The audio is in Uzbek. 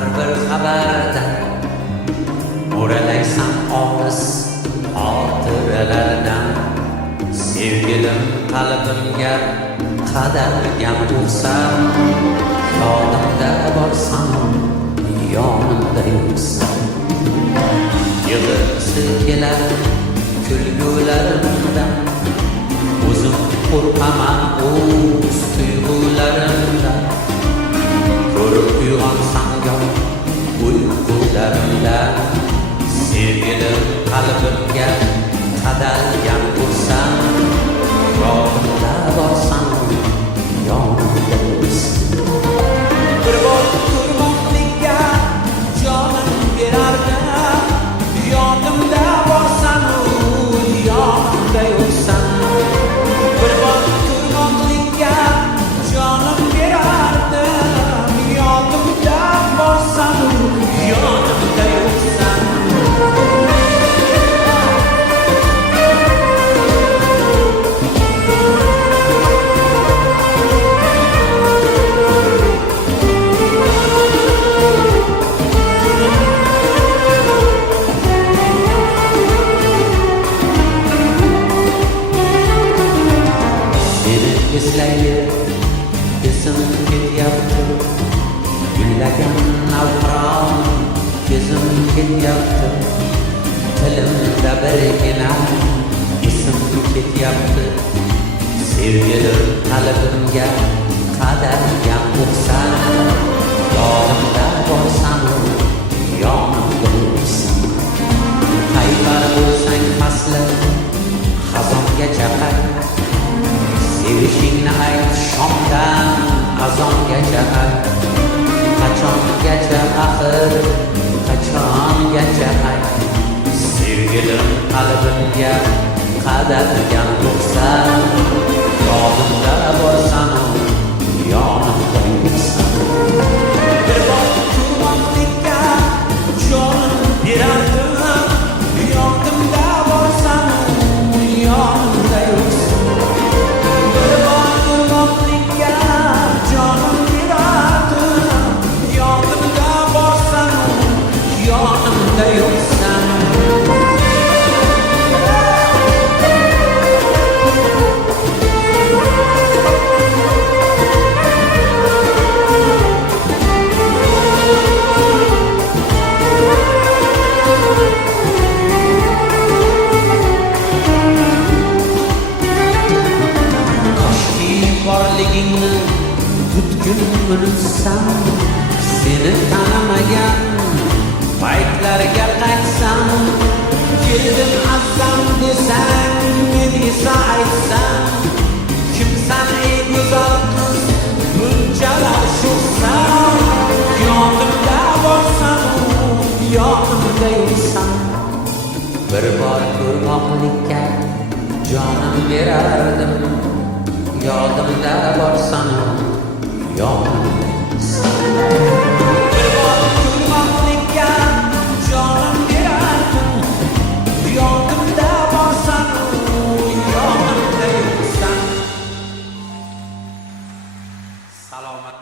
har bir xabarda o'ralaysan olis xotiralardan. Sevgilim qalbimga qadalgan ursan, yonimda borsan, yonimda yo'qsan. Yig'isi kelar kulgularimdan, o'zim qo'rqaman o'z tuyg'ularimdan. Ko'rib uyg'onsam goh uyqularimda, sevgilim qalbimga qadalgan ursan, yonimda borsan, yonimda yo'qsan. Bir bor turmoqlikka jonim berardim, yonimda borsan, yonimda yo'qsan. Bir bor turmoqlikka jonim berardim, yonimda borsan, yonimda yo'qsan. Eslayib esim ketyapti, gullagan navqiron ko'zim ketyapti. Tilimda birgina esim ketyapti, sevgilim qalbimga qadalgan o'qsan, yonimda borsan, yonimda yo'qsan. Qaytar bo'lsang fasli xazongacha qay, sevishingni ayt shomdan azongacha ayt. Qachongacha axir, qachongacha ayt. Sevgilim qalbimga qadalgan o'qsan, yonimda borsan, yonimda yo'qsan. Bir bor turmoqlikka jonim berardim, yonimda borsan, yonimda yo'qsan. Borligingni butkul unutsam, seni tanamagan paytlarga qaytsam, keldim azam desang, men esa aytsam, kimsan ey go'zal qiz, bunchalar sho'xsan. Yonimda borsan, yonimda yo'qsan. Bir bor ko'rmoqlikka jonim berardim, yodimda borsan, yonimda yo'qsan. Bir bor turmoqlikka jonim berardim, yodimda borsan, yonimda yo'qsan. Salomat